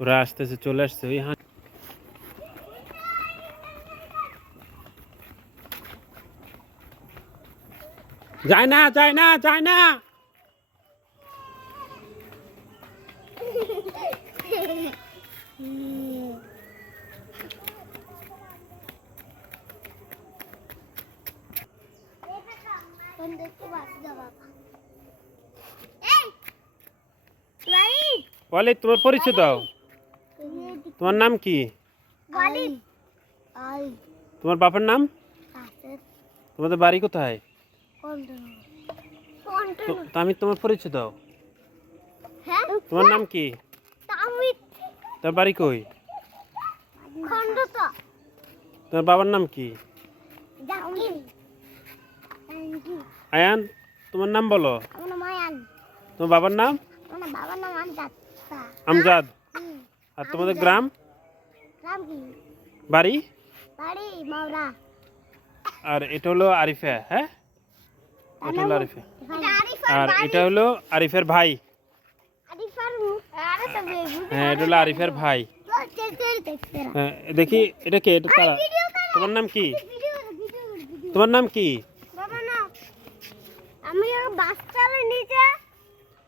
ওরা আসতেছে চলে আসছে ওই হাঁ যায় না যায় না যায় না। ওয়ালি তোমার পরিচয় দাও। তোমার নাম কি? তোমার বাবার নাম? তোমাদের বাড়ি কোথায়? আমি তোমার পরিচয় দাও হ্যাঁ? তোমার নাম কি? তোমার বাড়ি কই? তোমার বাবার নাম কি? আয়ান তোমার নাম বলো। তোমার বাবার নাম? আমজাদ। আর তোমাদের গ্রাম? বাড়ি? আর এটা হলো আরিফা হ্যাঁ? এটা হলো আরিফা। আর এটা হলো আরিফের ভাই। হ্যাঁ এটা হলো আরিফের ভাই। হ্যাঁ দেখি এটা কে এটা তারা? তোমার নাম কি? তোমার নাম কি? আমি বাস চালাই নিচে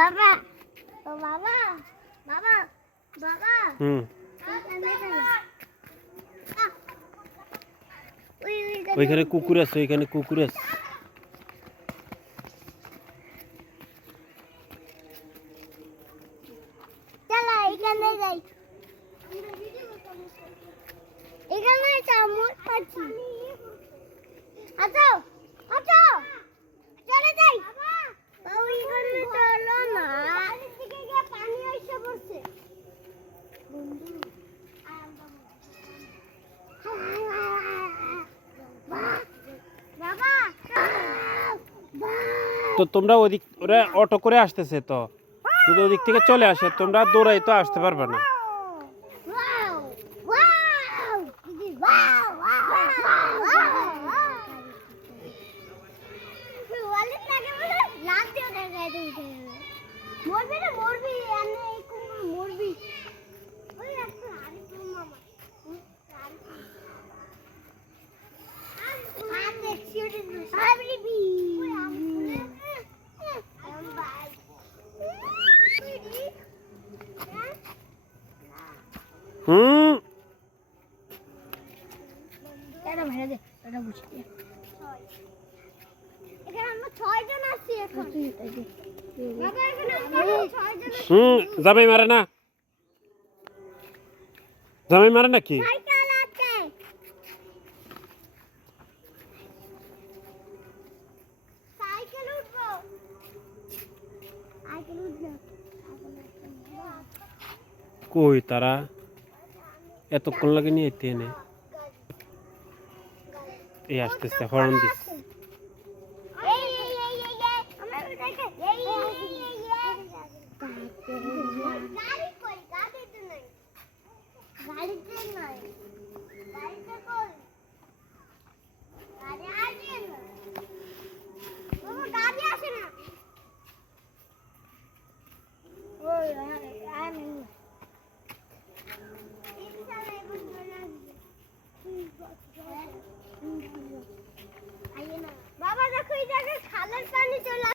বাবা ও বাবা বাবা বাবা। হুম। ওইখানে কুকুর আছে ওইখানে কুকুর আছে। এখানে যাই। এখানে চামচ পাচ্ছি আচ্ছা আচ্ছা চলে যাই বাবু এখানে চলো না থেকে গিয়ে পানি এসে পড়ছে বন্ধু বাবা তো তোমরা ওদিক ওরা অটো করে আসতেছে তো যদি ওদিক থেকে চলে আসে তোমরা দৌড়াই তো আসতে পারবে না মরবে Wow! Wow! Wow! ওয়ালেট লাগে বলে লাভ দিও দেখা যায় উঠে মরবি না মরবি এনে এই কুকুর মরবি ওই একটা আরেকটু মামা হুম এটা ভেড়ে দে এটা বুঝিয়ে এখানে আমরা ছয়জন আছি এখন বাবা এখানে আমরা ছয়জন আছি হুম। জামাই মারে না। জামাই মারে নাকি? কই তারা? এতক্ষণ লাগে নিয়ে এতে এনে। এই আসতেছে হরণ দিস